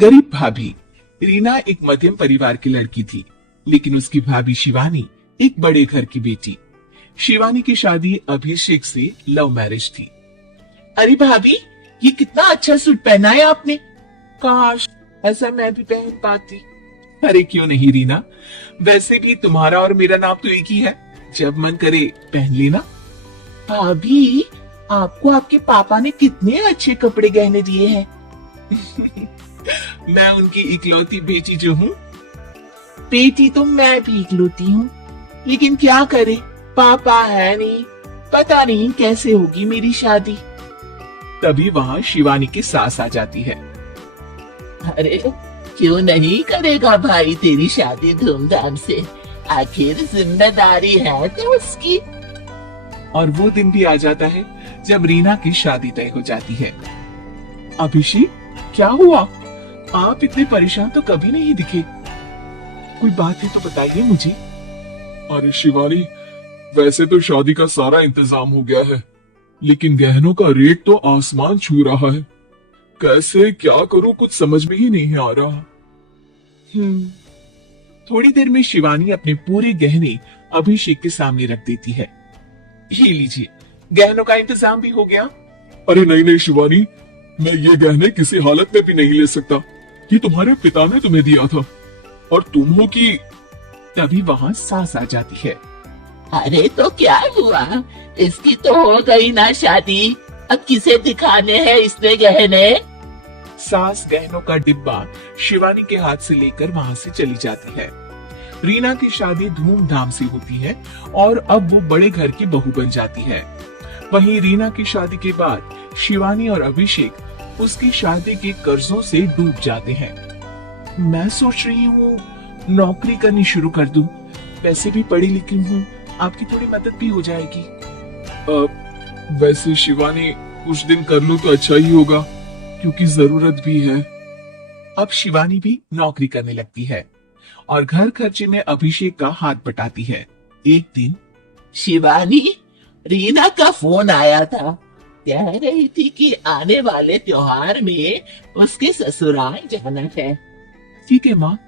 गरीब भाभी। रीना एक मध्यम परिवार की लड़की थी, लेकिन उसकी भाभी शिवानी एक बड़े घर की बेटी। शिवानी की शादी अभिषेक से लव मैरिज थी। अरे भाभी, ये कितना अच्छा सूट पहना है आपने। काश ऐसा मैं भी पहन पाती। अरे क्यों नहीं रीना, वैसे भी तुम्हारा और मेरा नाम तो एक ही है, जब मन करे पहन लेना। भाभी, आपको आपके पापा ने कितने अच्छे कपड़े गहने दिए हैं। मैं उनकी इकलौती बेटी जो हूँ। बेटी तो मैं भी इकलौती हूँ, लेकिन क्या करे, पापा है नहीं, पता नहीं कैसे होगी मेरी शादी। तभी वहाँ शिवानी की सास आ जाती है। अरे क्यों नहीं करेगा भाई तेरी शादी धूमधाम से, आखिर जिम्मेदारी है तो उसकी। और वो दिन भी आ जाता है जब रीना की शादी तय हो जाती है। अभिषेक, क्या हुआ? आप इतने परेशान तो कभी नहीं दिखे। कोई बात है तो बताइए मुझे। अरे शिवानी, वैसे तो शादी का सारा इंतजाम हो गया है, लेकिन गहनों का रेट तो आसमान छू रहा है। कैसे क्या करूं, कुछ समझ में ही नहीं आ रहा। थोड़ी देर में शिवानी अपने पूरे गहने अभिषेक के सामने रख देती है। ये लीजिए, गहनों का इंतजाम भी हो गया। अरे नहीं नहीं शिवानी, मैं ये गहने किसी हालत में भी नहीं ले सकता। ये तुम्हारे पिता ने तुम्हें दिया था, और तुम हो कि। तभी वहाँ सास आ जाती है। अरे तो क्या हुआ, इसकी तो हो गई ना शादी, अब किसे दिखाने हैं इसने गहने। सास गहनों का डिब्बा शिवानी के हाथ से लेकर वहाँ से चली जाती है। रीना की शादी धूमधाम से होती है और अब वो बड़े घर की बहू बन जाती है। वहीं रीना की शादी के बाद शिवानी और अभिषेक उसकी शादी के कर्जों से डूब जाते हैं। मैं सोच रही हूँ नौकरी करनी शुरू कर दूं। वैसे भी पढ़ी लिखी हूँ, आपकी थोड़ी मदद भी हो जाएगी। वैसे शिवानी, कुछ दिन कर लो तो अच्छा ही होगा, क्योंकि जरूरत भी है। अब शिवानी भी नौकरी करने लगती है और घर खर्चे में अभिषेक का हाथ बटाती है। एक दिन शिवानी, रीना का फोन आया था, कह रही थी कि आने वाले त्योहार में उसके ससुराल जाना है। ठीक है माँ।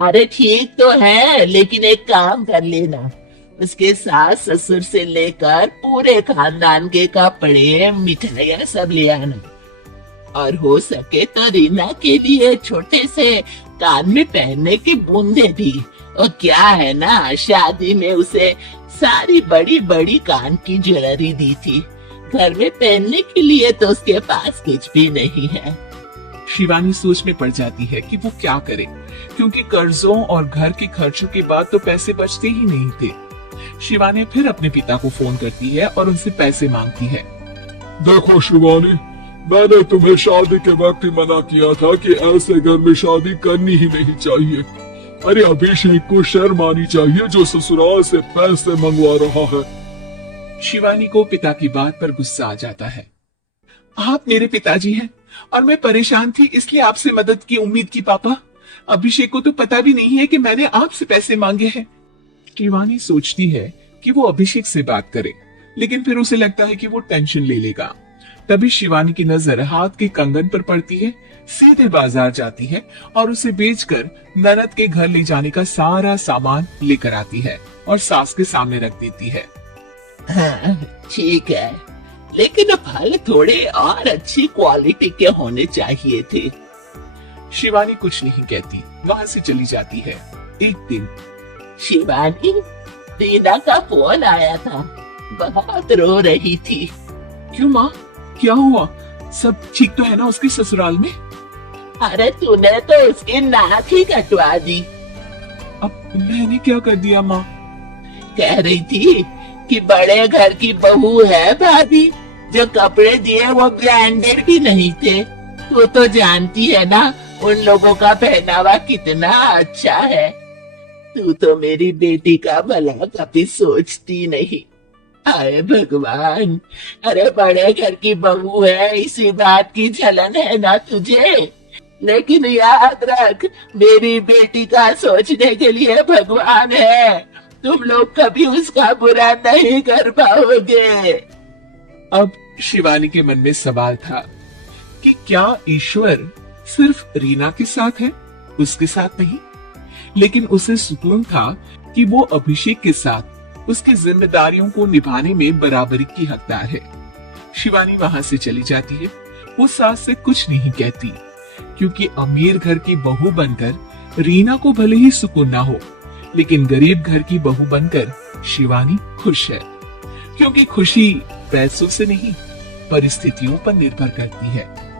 अरे ठीक तो है, लेकिन एक काम कर लेना, उसके सास ससुर से लेकर पूरे खानदान के कपड़े मिठाइयाँ सब ले आना, और हो सके तो रीना के लिए छोटे से कान में पहनने की बूंदे भी। और क्या है ना, शादी में उसे सारी बड़ी बड़ी कान की ज्वेलरी दी थी, घर में पहनने के लिए तो उसके पास कुछ भी नहीं है। शिवानी सोच में पड़ जाती है कि वो क्या करे, क्योंकि कर्जों और घर के खर्चों के बाद तो पैसे बचते ही नहीं थे। शिवानी फिर अपने पिता को फोन करती है और उनसे पैसे मांगती है। देखो शिवानी, मैंने तुम्हें शादी के वक्त ही मना किया था कि ऐसे घर में शादी करनी ही नहीं चाहिए। अरे अभिषेक को शर्म आनी चाहिए जो ससुराल से पैसे मंगवा रहा है। शिवानी को पिता की बात पर गुस्सा आ जाता है। आप मेरे पिताजी हैं और मैं परेशान थी, इसलिए आपसे मदद की उम्मीद की पापा। अभिषेक को तो पता भी नहीं है कि मैंने आपसे पैसे मांगे हैं। शिवानी सोचती है कि वो अभिषेक से बात करे, लेकिन फिर उसे लगता है कि वो टेंशन ले लेगा। तभी शिवानी की नजर हाथ के कंगन पर पड़ती है। सीधे बाजार जाती है और उसे बेचकर ननद के घर ले जाने का सारा सामान लेकर आती है और सास के सामने रख देती है। हाँ, ठीक है, लेकिन फल थोड़े और अच्छी क्वालिटी के होने चाहिए थे। शिवानी कुछ नहीं कहती, वहाँ से चली जाती है। एक दिन शिवानी, रीना का फोन आया था, बहुत रो रही थी। क्यों माँ, क्या हुआ? सब ठीक तो है ना उसके ससुराल में? अरे तूने तो उसकी नाक ही कटवा दी। अब मैंने क्या कर दिया माँ? कह रही थी कि बड़े घर की बहू है भाभी, जो कपड़े दिए वो ब्रांडेड भी नहीं थे। तू तो जानती है ना उन लोगों का पहनावा कितना अच्छा है। तू तो मेरी बेटी का भला कभी सोचती नहीं। हाय भगवान, अरे बड़े घर की बहू है, इसी बात की जलन है ना तुझे? लेकिन याद रख, मेरी बेटी का सोचने के लिए भगवान है, तुम लोग कभी उसका बुरा नहीं कर पाओगे। अब शिवानी के मन में सवाल था कि क्या ईश्वर सिर्फ रीना के साथ है, उसके साथ नहीं। लेकिन उसे सुकून था कि वो अभिषेक के साथ उसकी जिम्मेदारियों को निभाने में बराबरी की हकदार है। शिवानी वहां से चली जाती है। वो सास से कुछ नहीं कहती, क्योंकि अमीर घर की बहू बनकर रीना को भले ही सुकून ना हो, लेकिन गरीब घर की बहू बनकर शिवानी खुश है। क्योंकि खुशी पैसों से नहीं, परिस्थितियों पर निर्भर करती है।